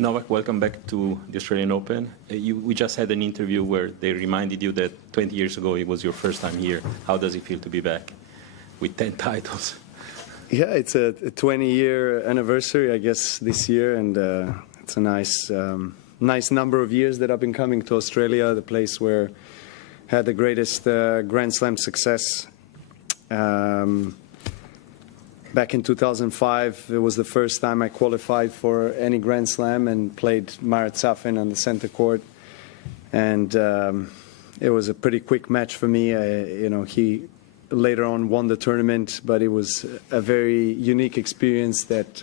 Novak, welcome back to the Australian Open. We just had an interview where they reminded you that 20 years ago it was your first time here. How does it feel to be back with 10 titles? Yeah, it's a 20-year anniversary, I guess, this year, and it's a nice number of years that I've been coming to Australia, the place where I had the greatest Grand Slam success. Back in 2005, it was the first time I qualified for any Grand Slam and played Marat Safin on the center court. And it was a pretty quick match for me. He later on won the tournament, but it was a very unique experience that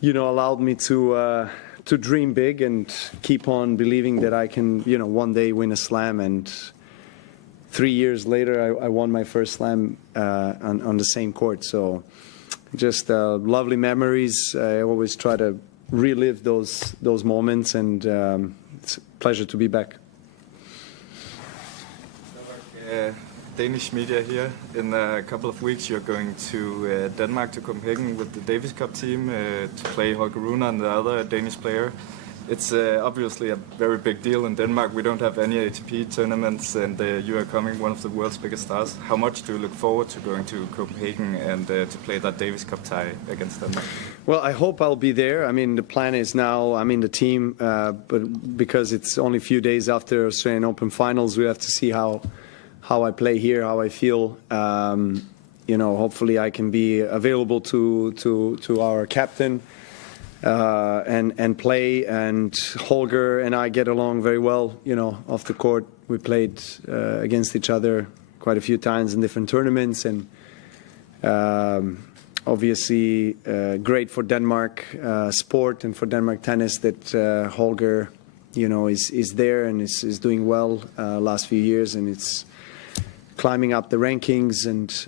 allowed me to dream big and keep on believing that I can one day win a slam. And 3 years later, I won my first slam on the same court. So just lovely memories. I always try to relive those moments, and it's a pleasure to be back. Danish media here. In a couple of weeks, you're going to Denmark, to Copenhagen with the Davis Cup team to play Holger Rune and the other Danish player. It's obviously a very big deal in Denmark. We don't have any ATP tournaments, and you are coming, one of the world's biggest stars. How much do you look forward to going to Copenhagen and to play that Davis Cup tie against Denmark? Well, I hope I'll be there. I mean, the plan is now I'm in the team, but because it's only a few days after Australian Open finals, we have to see how I play here, how I feel. Hopefully I can be available to our captain. And play, and Holger and I get along very well, off the court. We played against each other quite a few times in different tournaments, and obviously great for Denmark sport and for Denmark tennis that Holger, is there and is doing well last few years, and it's climbing up the rankings and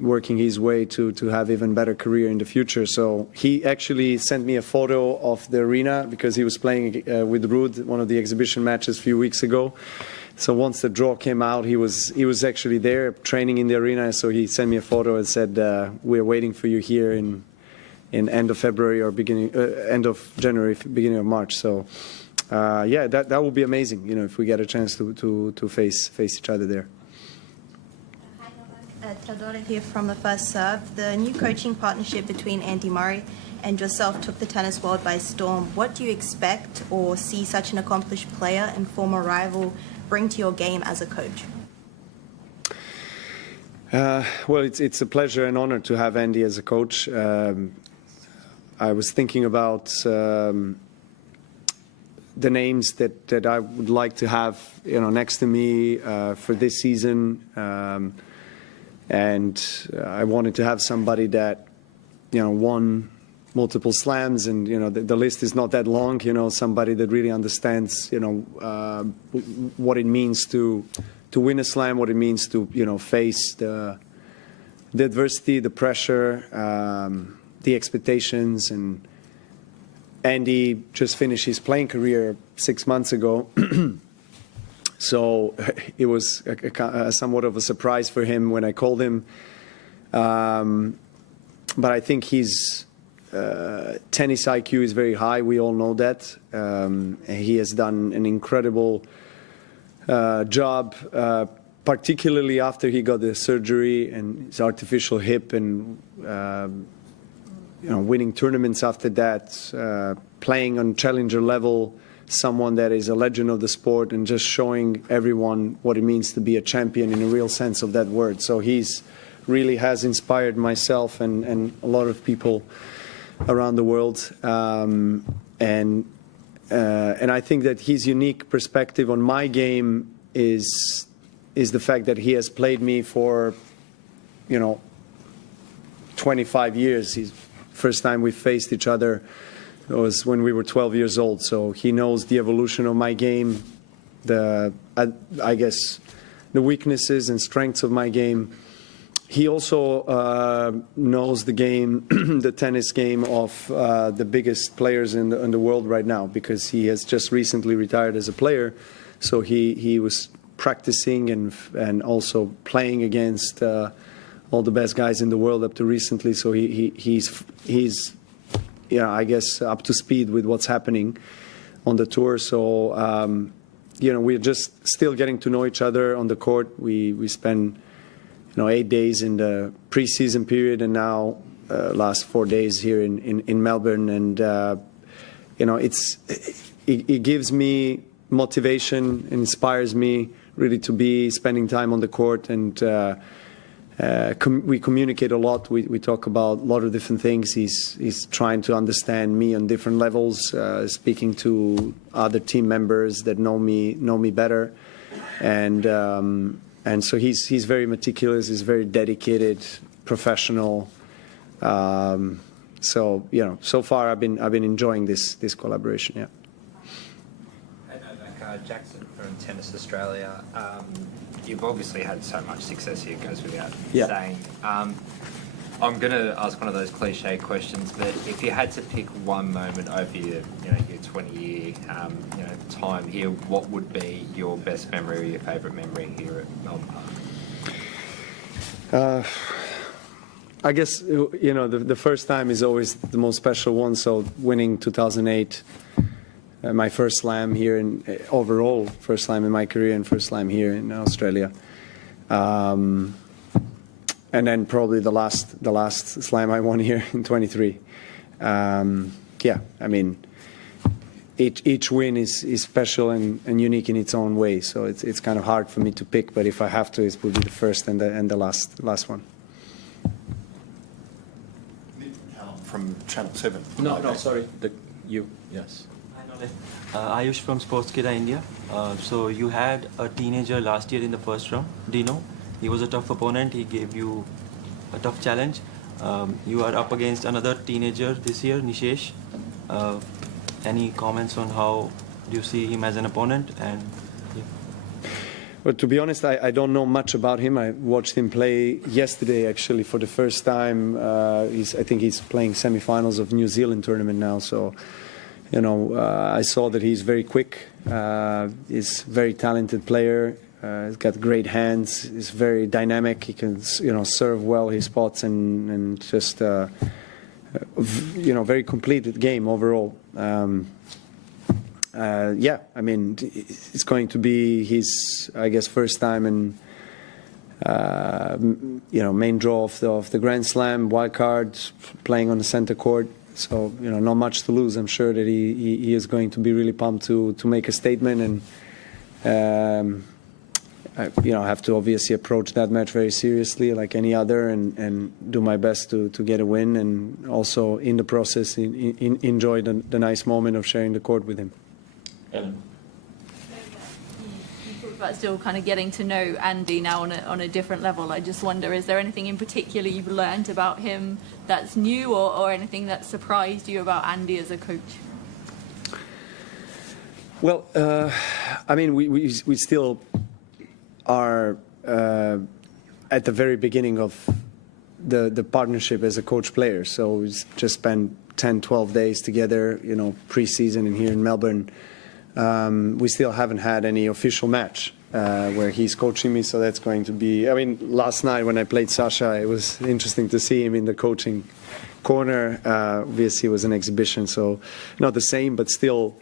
working his way to have even better career in the future. So he actually sent me a photo of the arena because he was playing with Ruud, one of the exhibition matches a few weeks ago. So once the draw came out, he was actually there training in the arena. So he sent me a photo and said, "We're waiting for you here in end of February or end of January, beginning of March." So yeah, that would be amazing, if we get a chance to face each other there. Theodora here from The First Serve. The new coaching partnership between Andy Murray and yourself took the tennis world by storm. What do you expect or see such an accomplished player and former rival bring to your game as a coach? Well, it's a pleasure and honor to have Andy as a coach. I was thinking about the names that I would like to have next to me for this season. And I wanted to have somebody that, won multiple slams, and the list is not that long. Somebody that really understands, what it means to win a slam, what it means to, face the adversity, the pressure, the expectations. And Andy just finished his playing career 6 months ago. So it was somewhat of a surprise for him when I called him. But I think his tennis IQ is very high. We all know that. He has done an incredible job, particularly after he got the surgery and his artificial hip, and winning tournaments after that, playing on challenger level. Someone that is a legend of the sport, and just showing everyone what it means to be a champion in a real sense of that word. So he's really has inspired myself and a lot of people around the world. And I think that his unique perspective on my game is the fact that he has played me for 25 years. First time we faced each other was when we were 12 years old. So he knows the evolution of my game, I guess the weaknesses and strengths of my game. He also knows the game, the tennis game of the biggest players in the world right now, because he has just recently retired as a player. So he was practicing and also playing against all the best guys in the world up to recently. So he's I guess, up to speed with what's happening on the tour. So, we're just still getting to know each other on the court. We spend, 8 days in the preseason period, and now last 4 days here in Melbourne. And, it gives me motivation, inspires me really to be spending time on the court, and we communicate a lot. We talk about a lot of different things. He's trying to understand me on different levels, speaking to other team members that know me better, and so he's very meticulous. He's very dedicated, professional. So so far I've been enjoying this collaboration. Yeah. Jackson from Tennis Australia. You've obviously had so much success here, it goes without Yeah. saying. I'm going to ask one of those cliche questions, but if you had to pick one moment over your 20-year time here, what would be your best memory or your favourite memory here at Melbourne Park? I guess the first time is always the most special one. So winning 2008. My first slam here overall first slam in my career, and first slam here in Australia, and then probably the last slam I won here in 23. Each win is special and unique in its own way. So it's kind of hard for me to pick, but if I have to, it would be the first and the last one. From Channel 7. No, sorry. Yes. Ayush from Sportskeda India. So you had a teenager last year in the first round, Dino. He was a tough opponent. He gave you a tough challenge. You are up against another teenager this year, Nishesh. Any comments on how do you see him as an opponent? And But to be honest, I don't know much about him. I watched him play yesterday, actually, for the first time. I think he's playing semifinals of New Zealand tournament now. So, I saw that he's very quick. He's a very talented player. He's got great hands. He's very dynamic. He can, serve well his spots and just, very complete game overall. It's going to be his, I guess, first time in, main draw of the Grand Slam, wild card, playing on the center court. So, not much to lose. I'm sure that he is going to be really pumped to make a statement, and I have to obviously approach that match very seriously, like any other, and do my best to get a win, and also in the process enjoy the nice moment of sharing the court with him. Ellen. You talked about still kind of getting to know Andy now on a different level. I just wonder, is there anything in particular you've learned about him that's new, or anything that surprised you about Andy as a coach? Well, we still are at the very beginning of the partnership as a coach-player. So we just spent 10, 12 days together, pre-season and here in Melbourne. We still haven't had any official match where he's coaching me, so that's going to be... last night when I played Sasha, it was interesting to see him in the coaching corner. Obviously, it was an exhibition, so not the same, but still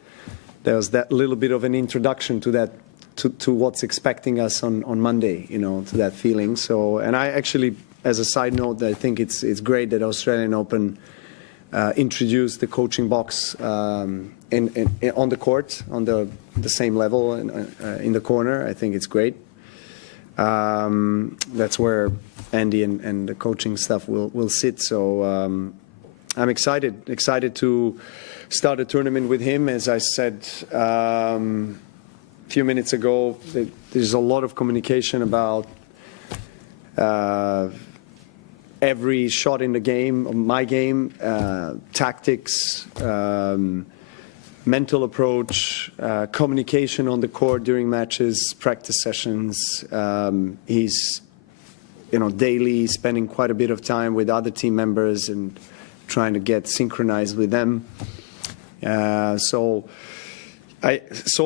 there was that little bit of an introduction to that, to what's expecting us on Monday, to that feeling. So, and I actually, as a side note, I think it's great that Australian Open introduced the coaching box on the court, on the same level in the corner. I think it's great. That's where Andy and the coaching stuff will sit. So I'm excited to start a tournament with him. As I said a few minutes ago, there's a lot of communication about every shot in the game, my game, tactics, mental approach, communication on the court during matches, practice sessions. He's, daily spending quite a bit of time with other team members and trying to get synchronized with them. So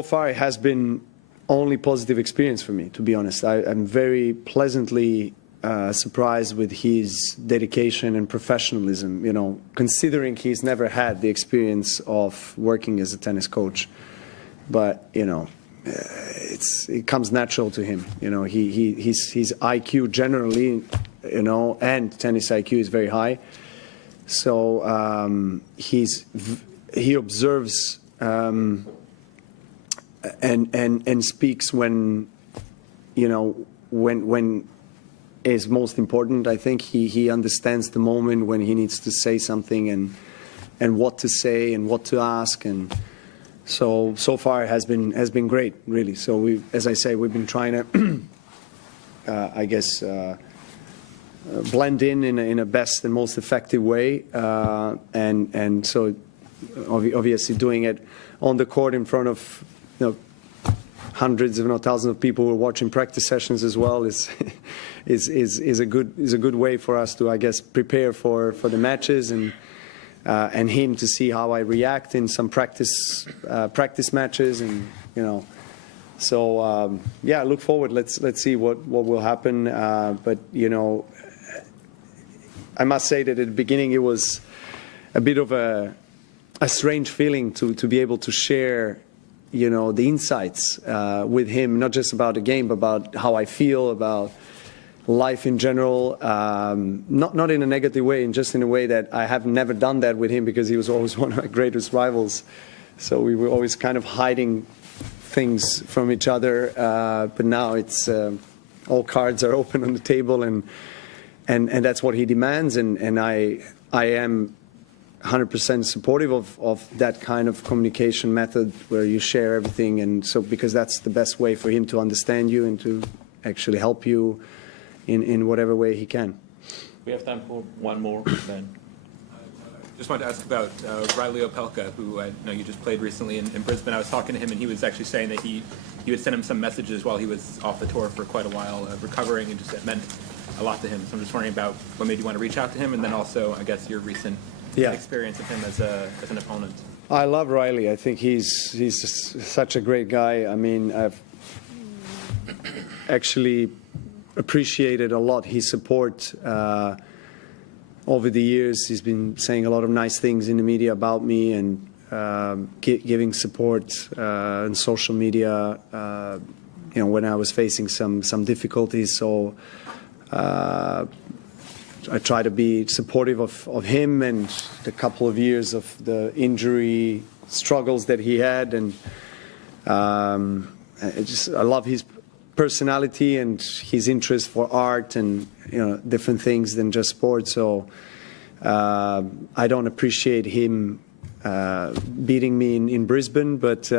far it has been only positive experience for me, to be honest. I'm very pleasantly surprised with his dedication and professionalism, you know, considering he's never had the experience of working as a tennis coach. But, you know, it comes natural to him. You know, his IQ generally, you know, and tennis IQ is very high. So he observes and speaks when, you know, when is most important. I think he understands the moment when he needs to say something and what to say and what to ask, and so far it has been great, really. So as I say, we've been trying to I guess blend in a best and most effective way, and so obviously doing it on the court in front of, you know, hundreds, if not thousands, of people who are watching practice sessions as well is a good way for us to, I guess, prepare for the matches, and him to see how I react in some practice matches, and, you know. So yeah, look forward. Let's see what will happen. But, you know, I must say that at the beginning it was a bit of a strange feeling to be able to share, you know, the insights with him, not just about the game, but about how I feel about life in general, not in a negative way, and just in a way that I have never done that with him, because he was always one of my greatest rivals. So we were always kind of hiding things from each other, but now it's all cards are open on the table, and that's what he demands, and I am 100% supportive of that kind of communication method where you share everything, and so because that's the best way for him to understand you and to actually help you in whatever way he can. We have time for one more, then. Just wanted to ask about Reilly Opelka, who I know you just played recently in Brisbane. I was talking to him, and he was actually saying that he would send him some messages while he was off the tour for quite a while, recovering, and just it meant a lot to him. So I'm just wondering about what made you want to reach out to him, and then also, I guess, your recent experience of him as an opponent. I love Reilly. I think he's such a great guy. I mean, I've actually appreciated a lot his support over the years. He's been saying a lot of nice things in the media about me, and giving support on social media, you know, when I was facing some difficulties. So I try to be supportive of him and the couple of years of the injury struggles that he had, and I love his personality and his interest for art and, you know, different things than just sports. So I don't appreciate him beating me in Brisbane, but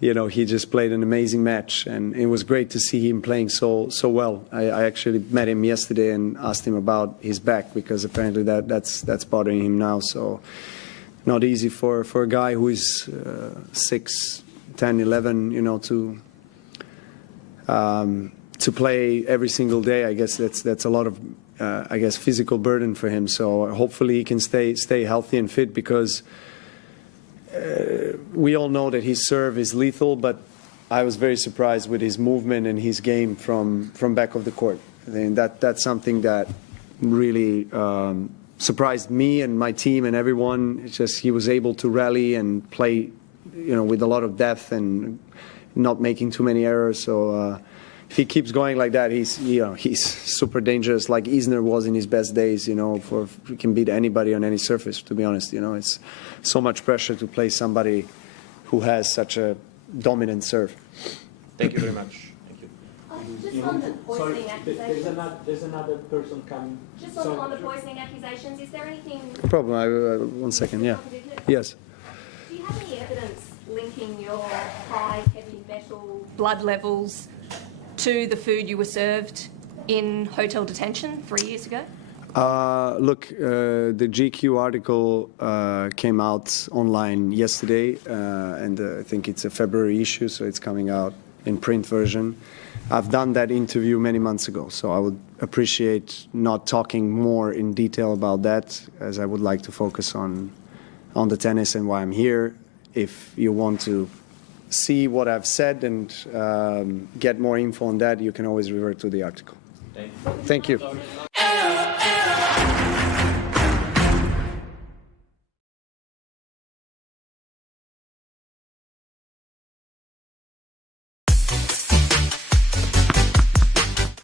you know, he just played an amazing match, and it was great to see him playing so well. I actually met him yesterday and asked him about his back, because apparently that's bothering him now. So not easy for a guy who is 6, 10, 11, you know, to play every single day. I guess that's a lot of I guess physical burden for him. So hopefully he can stay healthy and fit, because we all know that his serve is lethal, but I was very surprised with his movement and his game from back of the court. I think that's something that really surprised me and my team and everyone. It's just he was able to rally and play, you know, with a lot of depth and not making too many errors. So if he keeps going like that, he's super dangerous, like Isner was in his best days. You know, he can beat anybody on any surface. To be honest, you know, it's so much pressure to play somebody who has such a dominant serve. Thank you very much. Thank you. Just on the poisoning accusations. There's another person coming. Just on the poisoning accusations, is there anything? No problem. 1 second. Yeah. Yes. Do you have any evidence linking your high heavy metal blood levels to the food you were served in hotel detention 3 years ago? Look, the GQ article came out online yesterday, and I think it's a February issue, so it's coming out in print version. I've done that interview many months ago, so I would appreciate not talking more in detail about that, as I would like to focus on the tennis and why I'm here. If you want to see what I've said and get more info on that, you can always revert to the article. Thank you.